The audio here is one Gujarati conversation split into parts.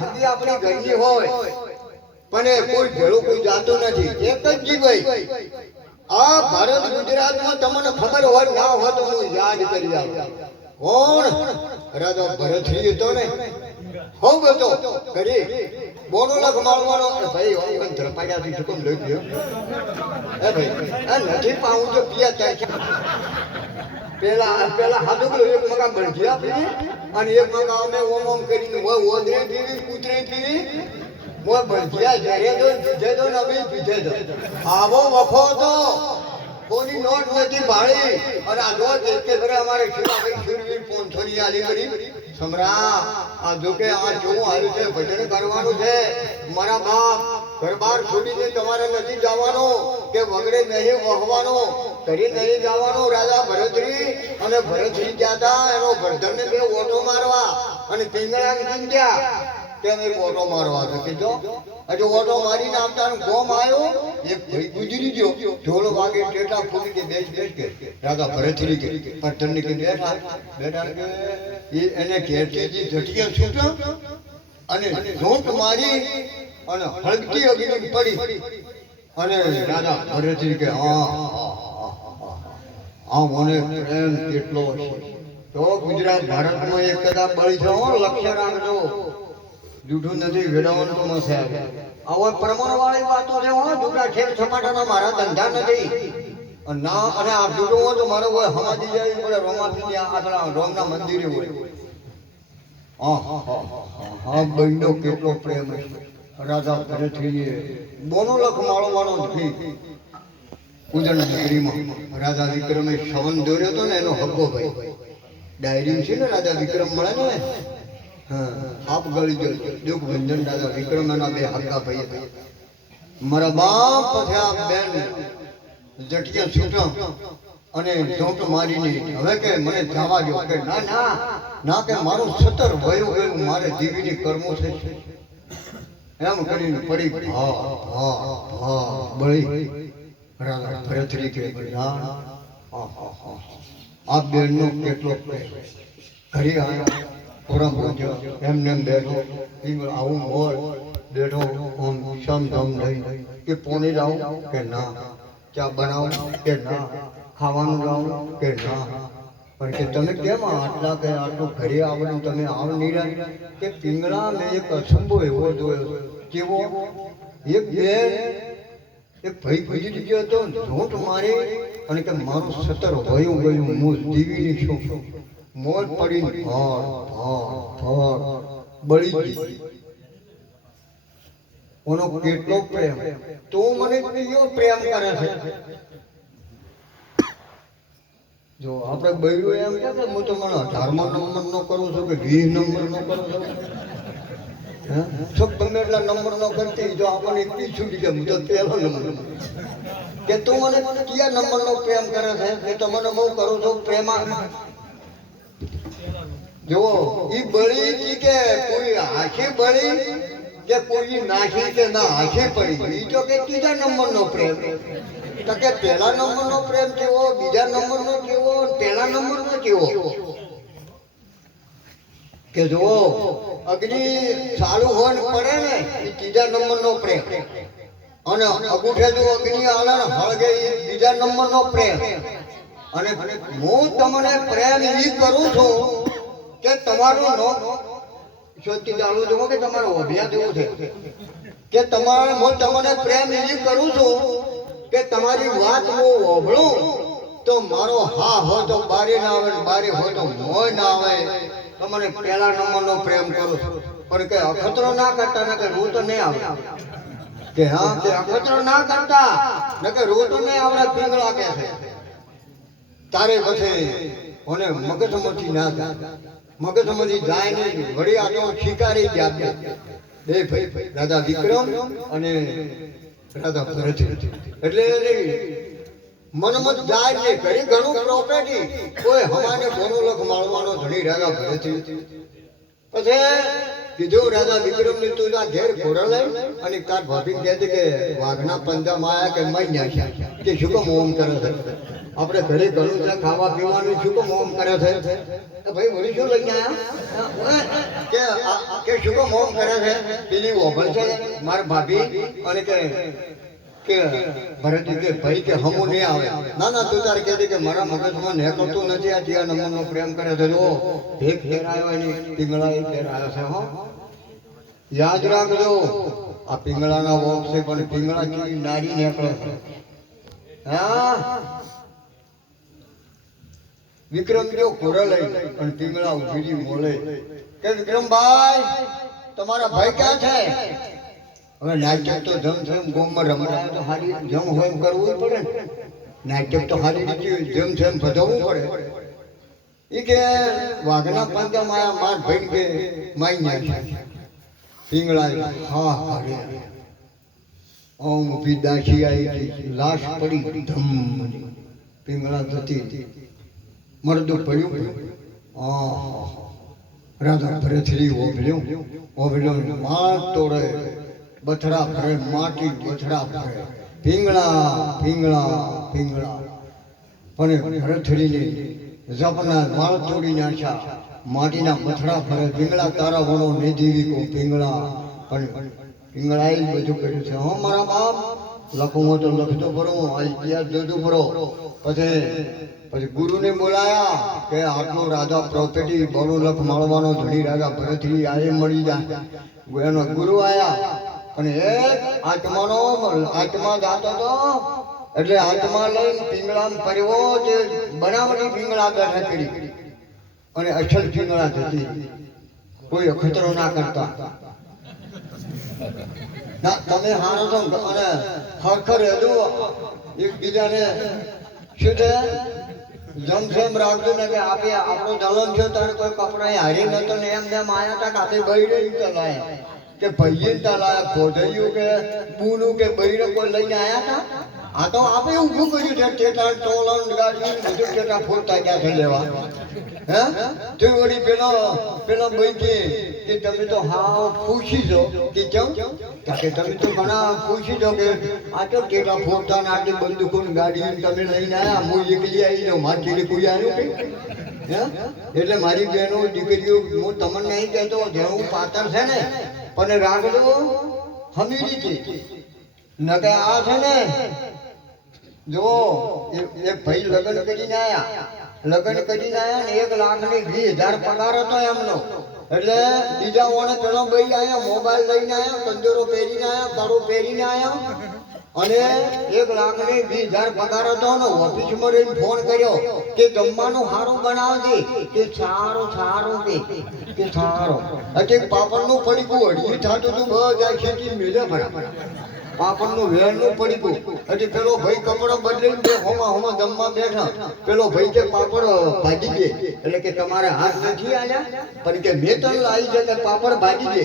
હજી આપણી ઘરની હોય પણ કોઈ ભેળું કોઈ જાતું નથી. એક જ જીવાય આ ભારત ગુજરાતમાં તમને ખબર હોય ના હોય તો હું યાદ કરી આવું. કોણ? રાજા ભરતરી હતો ને, હોવ હતો કરી બોનો લખ મારવાનો. ભાઈ હું ધરપાડ્યાથી સુકમ લઈ ગયો એ ભાઈ આ નથી પાઉં તો પિયા ત્યાં પેલા હાથું એક મકાન બનજી આપી અને એક મકાન અમે ઓમ કરીને હોય ઓદરે પીવી કૂતરે પીવી મોય બનજીયા જરે દો પીધે દો ને અમે પીધે દો. આવો વખો તો કોની નોટ નથી ભાળી અને આ રોજ કે ઘરે અમારે શિવાભાઈ શિરવીર પોંથોની આલી કરી સમરા આ જોકે આ જોવું હારું છે ભજન કરવાનું છે. મારા બાપ ઘરબાર છોડીને તમારે નથી જવાનું કે વગડે નહીં વહવાનો કરી નહીં જવાનું. રાજા ભરતરી અને ભરતરી ગયા હતા એનો ભરધરને બે ઓટો મારવા અને પિંગળા ગયા કે અમે ઓટો મારવા તો કીધો હજુ ઓટો મારીને આવતા ગોમ આવ્યો એક ભાઈ ગુજરી ગયો ઢોલ વાગે ટેટા ફૂટી કે બેસ કે રાજા ભરતરી કે પત્તરની કે બેઠા કે એને ઘેરથી ઝટક્યા છૂટ્યો અને ઝોંટ મારી અને હળગતી અગ્નિ પડી અને રાજા ભરતરી કે હા મને પ્રેમ કેટલો છે તો ગુજરાત ભારતમાં એક કદાચ બળી છે. લક્ષ્ય રાખજો, જૂઠું નથી વેડવાનું તો મસે આવો પ્રમાણ વાળી વાતો છે. જૂઠા ખેલ છપાટાના મારા ધંધા નથી ના અને આ જૂઠું હોય તો મારે હોય હમાજી જાય પડે રોમાથી આટલા રોમના મંદિરે હોય. હા બહેનો કેટલો પ્રેમ છે. રાજા ભરતરીએ બોનો લખ માળવાનો નથી ઉદણ નગરીમાં રાજા વિક્રમે શવન દોર્યો હતો ને એનો હગ્ગો ભાઈ ડાયરી છે ને રાજા વિક્રમ મળે ને આપ ગળી ગયો દુઃખ ભંજન રાજા વિક્રમ એના બે હગ્ગા ભાઈ હતા. મારા બાપ પછી આ બેન જટિયા છૂટો અને ઝોંટ મારીને હવે કે મને જવા દો કે ના ના ના કે મારું સતર વયું ગયું મારે જીવીની કર્મો છે એમ કરીને પડી બળી રાજા ભરતરી કે આ બેનનો કેટલો પ્રેમ. ઘરે આવ્યા પૂરમ પૂજ્યો એમને બેઠો આવું બોલ બેઠો આમ સમધમ લઈ કે પોણી લાવું કે ના, ચા બનાવું કે ના, ખાવાનું લાવું કે ના. પણ કે તમે કેમ આટલા કે આટલું ઘરે આવવાનું તમે આવ નહીં કે પિંગળા મેં એક અસંભો એવો જોયો કેવો એક બેન એક ભાઈ ગુજરી ગયો હતો ઝોંટ મારી અને કે મારું સતર વયું ગયું હું જીવીની છું મોજ પડીને બળી ગઈ. કોનો કેટલો પ્રેમ તો મને કયો પ્રેમ કરે છે. જો આપણે બૈરું એમ કે હું તો મને 18મા નંબર નો કરું છું કે 20 નંબર નો કરું છું શું તમે એટલા નંબર નો કરતી જો આપણને એટલી છૂટી જાય હું તો પહેલો નંબર કે તું મને કયા નંબર નો પ્રેમ કરે છે કે તમને બહુ કરું છું પ્રેમા. જો ઈ બળી કે કોઈ આખી બળી કે કોઈ નાખી કે ના આખી પડી ઈ તો કે ત્રીજા નંબર નો પ્રેમ તો કે પહેલા નંબર નો પ્રેમ કેવો, બીજા નંબર નો કેવો, પહેલા નંબર નો કેવો કે જો અગ્નિ ચાલુ હોય પડે ને એ ત્રીજા નંબર નો પ્રેમ અને અગુઠે જો અગ્નિ આલે હળગે એ બીજા નંબર નો પ્રેમ. અને હું તમને પ્રેમ ઈ કરું છું કે તમારું નો શોધથી ચાલુ જુઓ કે તમારો અભ્યાસ જેવો છે કે તમારે હું તમને પ્રેમ ઈ કરું છું કે તમારી વાત હું ઓભળું તો મારો હા હોય તો બારે ના આવે બારે હોય તો મોય ના આવે. તમને પહેલા નંબર નો પ્રેમ કરું પણ કે અખતરો ના કરતા ને કે રૂ તો નહીં આવે કે હા કે અખતરો ના કરતા ને કે રૂ તો નહીં આવડે પિંગળા કે છે તારે પછી મને મગજમાંથી ના જાય મગજમાંથી જાય નહીં વળી આ તો શિકારી ગયા બે ભાઈ રાજા વિક્રમ અને રાજા ભરતરી એટલે મનમત જાય ને ઘણી ઘણું પ્રોપર્ટી કોઈ હમાને બોનો લખ માળવાનો ધણી રાજા ભરતરી. પછી કીધું રાજા વિક્રમ ને તું ઘેર ઘોડા લઈ અને તાર ભાભી કહે છે કે વાઘના પંજામાં આયા કે મઈ નાખ્યા કે શું કેમ ઓમ કરે છે આપણે ઘરે ઘણું છે ખાવા પીવાનું શું કામ મોમ કરે છે તો ભાઈ વળી શું લઈને આવ્યા કે શું કામ મોમ કરે છે પેલી ઓભળ છે મારા ભાભી અને કે ભરત કે ભાઈ કે હમું નહીં આવે ના ના તું તારે કહેતી કે મારા મગજમાં નીકળતું નથી આ ત્યાં નંબરનો પ્રેમ કરે છે જો ભેગ ફેરાયો એની પિંગળા એ ફેરાયો છે હો યાદ રાખજો આ પિંગળાના વોક છે પણ પિંગળા કેવી નારી નીકળે છે હા વિક્રમ જો કોરા લઈ અને પિંગળા ઉભી મોલે કે વિક્રમભાઈ તમારા ભાઈ ક્યાં છે હવે નાટક તો જમ જેમ ગોમમાં રમવાય તો હારી જમ હોય કરવું પડે ને નાટક તો હારી રીતે જેમ જેમ ભજવવું પડે એ કે વાઘના પંજામાં માર ભાઈ કે માઈ નાખ્યા પિંગળા હા હારે ઊભી દાસી આવી લાશ પડી ધમ પિંગળા જતી મરદું પડ્યું રાધા ભરેથરી ઓભલ્યો માળ તોડે બથડા ફરે માટી બથડા ફરે પિંગળા પણ ભરેથરીને જપના માળ તોડી નાખ્યા માટીના બથડા ફરે પિંગળા તારા વણો નિધિવી કો પિંગળા પણ પિંગળાએ બધું કર્યું છે હો મારા બાપ લખું તો લખતો પરો આ ઇતિહાસ જોજો પરો પછી ગુરુને બોલાયા કે આટલો રાજા પ્રોપર્ટી બળો લખ માળવાનો ધણી રાજા ભરતરી આજે મળી જાય એનો ગુરુ આયા અને એક આત્મા જાતો હતો એટલે આત્મા લઈને પિંગળામાં ફર્યો જે બનાવટી પિંગળા બેઠા કરી અને અસલ પિંગળા જતી કોઈ અખતરો ના કરતા ના તમે હારો છો અને ખરેખર હજુ એકબીજાને શું છે જમસેમ રાખજો ને કે આપે આપણો જલમ છે તારે કોઈ કપડા હારી નતો ને એમ આયા તા કાપે બૈરે ચલાયા કે ભાઈએ ચલાયા ખોજાયું કે બુનું કે બૈરે કોઈ લઈને આયા તા આ તો આપે ઊભું કર્યું છે ટેટા ટોલન ગાડી બધું ટેટા ફોડતા ગયા છે લેવા હે તે વળી પેલો ભાઈ કે તમે તો હાવ ખુશી છો કે કેમ કે તમે તો ઘણા ખુશી છો કે આ તો ટેટા ફોડતા ને આટલી બંદૂકો ગાડી તમે લઈને આવ્યા હું એકલી આવી જાઉં મારી કોઈ આવ્યું કે એટલે મારી બહેનો દીકરીઓ હું તમને નહીં કહેતો જેવું પાતર છે ને પણ રાખજો હમીરીથી નકે આ છે ને જો એક ભાઈ લગ્ન કરીને આયા ને 1,20,000 પગાર હતો એમનો એટલે બીજા ઓણે પેલો ભાઈ આયા મોબાઈલ લઈને આયા કંદોરો પહેરીને આયા કાળો પહેરીને આયા અને 1,20,000 પગાર હતો ને ઓફિસમાં રહીને ફોન કર્યો કે જમવાનું સારું બનાવજે કે સારું કે સારું હજી પાપડનું પડીકું અડધી થતું હતું બધા ખેતી મેલે બરાબર પાપડનું વેરનું પડીકું હજી પેલો ભાઈ કપડો બદલીને બે હોમાં જમવા બેઠા પેલો ભાઈ કે પાપડ ભાજી દે એટલે કે તમારે હાથ નથી આવ્યા પણ કે મેં તને આવી છે કે પાપડ ભાજી દે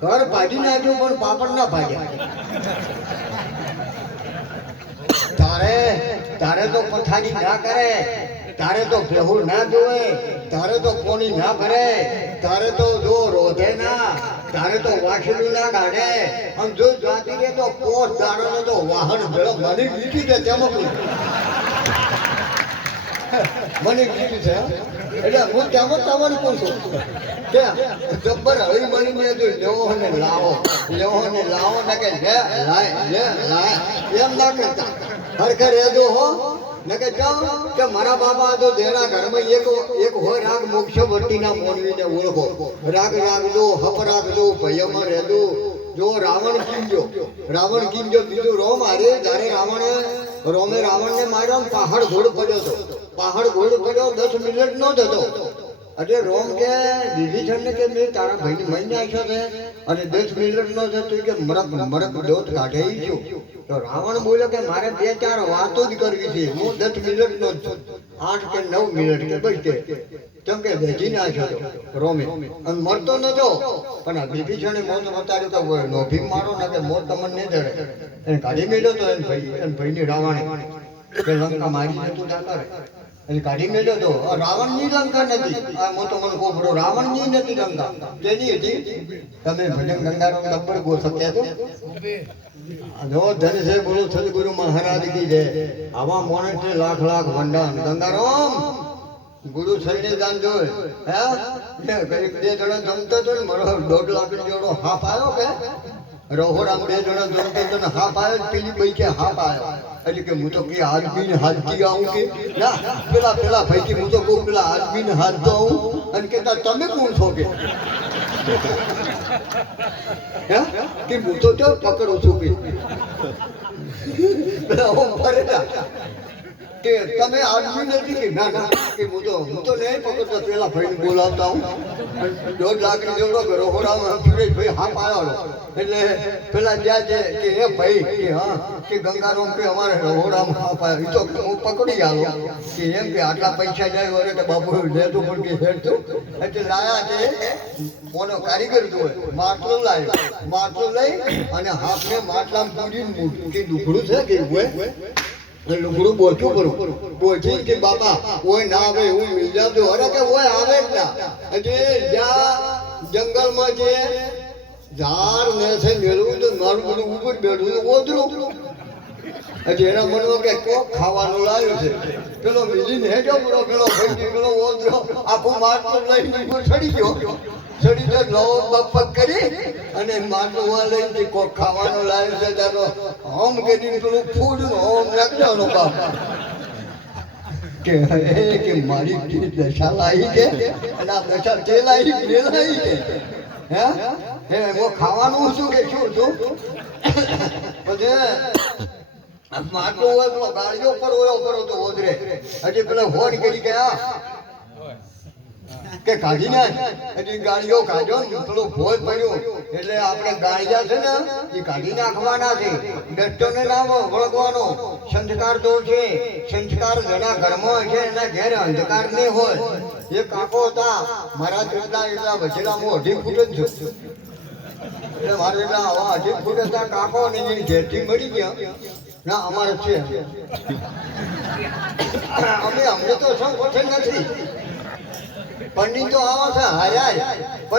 ઘર ભાજી નાખ્યું પણ પાપડ ના ભાગ્યા તારે તો પથારી ના કરે તારે તો ભેહું ના જોવે તારે તો કોની ના ભરે તારે તો જો રોધે ના તારે તો વાછડું ના કાઢે અને જો જાતી રે તો પોસ દાડો તો વાહન ભેળો મને વીટી દે તેમાં મને વીટી છે એટલે હું તેમાં તમારું કહું છું કે જબ્બર હળી મળીને જો લેવો ને લાવો ને કે લે લાય એમ ના કરતા ખરેખર રહેજો હો ને કે કે મારા બાબા તો જેના ઘરમાં એક હોય રાગ મોક્ષવર્તીના મોનવીને ઓળખો રાગ રાખજો હપ રાખજો ભયમાં રહેજો જો રાવણ કીમજો બીજું રોમ હારે જ્યારે રાવણને માર્યો પહાડ ઘોડ પડ્યો 10 મિનિટ નો થતો એટલે રોમ કે વિભીષણને કે મેં તારા ભાઈને મહી નાખ્યો છે અને 10 મિનિટ નો થતો કે મરક દોત કાઢે છું તો રાવણ બોલ્યો કે મારે 2-4 વાતો જ કરવી છે હું 10 મિનિટ નો 8 કે 9 મિનિટ કે બસ કે કેમ કે વેચી નાખ્યો રોમે અને મરતો નતો પણ વિભીષણે મોત બતાડ્યો કે લોભી મારો ને કે મોત તમને નહીં ધરે એને કાઢી મેળ્યો તો એને ભાઈની રાવણે કે લંકા મારી તું જાતા રહે એટલે કાઢી મેળ્યો તો રાવણની લંકા નથી. આ મોટો મને કોપડો રાવણની નથી લંકા, તેની હતી. તમે ભજન ગંગારામ નંબર ગો શક્યા છો. જો ધન છે બોલો સદગુરુ મહારાજ કી જય. આવા મોણસ લાખ લાખ વંદન. ગંગારામ ગુરુ સૈન્ય દાન જોય હે બે જણા જમતો તો ને મારો 1.5 લાખ જેવડો હાફ આવ્યો કે રોહોડામ 2 જણા જમતો તો ને હાફ આવ્યો. પેલી ભાઈ કે હાફ આવ્યો એટલે કે હું તો કે આદમીને હાથથી આવું કે ના પેલા ભાઈ કે હું તો કહું પેલા આદમીને હાથ તો આવું અને કેતા તમે કોણ છો કે કે હું તો પકડું છું કે પેલા હું ફરેલા કે તમે આદમી નથી કે ના કે હું તો નહીં પકડતો. પેલા ભાઈને બોલાવતા હું 1.5 લાખ જેવડો રોહોડામાં સુરેશભાઈ હાફ આવ્યો એટલે પેલા જ્યાં છે કે હે ભાઈ કે હા કે ગંગારામ કે અમારે રોહોડામાં હાફ આવ્યો. તો હું પકડી આવ્યો કે એમ કે આટલા પૈસા જાય વરે તો બાપુ લેતું પણ કે હેઠતું એટલે લાયા છે કોનો કારીગર જોવે માટલો લાવ્યો. માટલો લઈ અને હાથને માટલામાં પૂરીને મૂક્યું કે દુખડું છે કે લુગડું બોચું કરું બોચી કે બાપા કોઈ ના આવે એવું મિલ જાતું. અરે કે કોઈ આવે જ ના. એટલે જ્યાં જંગલમાં જે ઝાડ ને છે મેળવું તો મારું બધું ઉપર બેઠું ઓદરું. એટલે એના મનમાં કે કોક ખાવાનું લાવ્યું છે. પેલો મિલીને હેઠો પડો પેલો ભાઈ પેલો ઓદરો આખું માટલું લઈને ઉપર ચડી ગયો. ચડી તો નવો બપક કરી અને માટલું લઈને કોક ખાવાનું લાવ્યું છે તારો હોમ કરીને પેલું ફૂડ હોમ નાખવાનો બાપ કે મારી દશા લાવી છે અને આ દશા તે લાવી મેલાવી છે હે એમાં ખાવાનું શું કે શું પછી માટલું હોય પેલો ગાડીઓ પર ઓયો કરો તો ઓદરે. હજી પેલા હોડ કરી ગયા કે કાઢી નાખ. એટલે ગાડીઓ કાઢ્યો ને પેલું ભોય પડ્યું એટલે આપણે ગાળિયા છે ને એ કાઢી નાખવાના છે. દટ્ટોને નામ વળગવાનો સંસ્કાર તો છે. સંસ્કાર જેના ઘરમાં છે એના ઘેર અંધકાર નહીં હોય. એ કાકો હતા મારા એટલા વચેલામાં 2.5 ફૂટ જ છું. એટલે મારે એટલા આવા 2.5 ફૂટ હતા કાકો ને એની ઘેરથી મળી ગયા ના અમારે છે. અમને તો શું નથી પંડિત તો આવા છે હાય પણ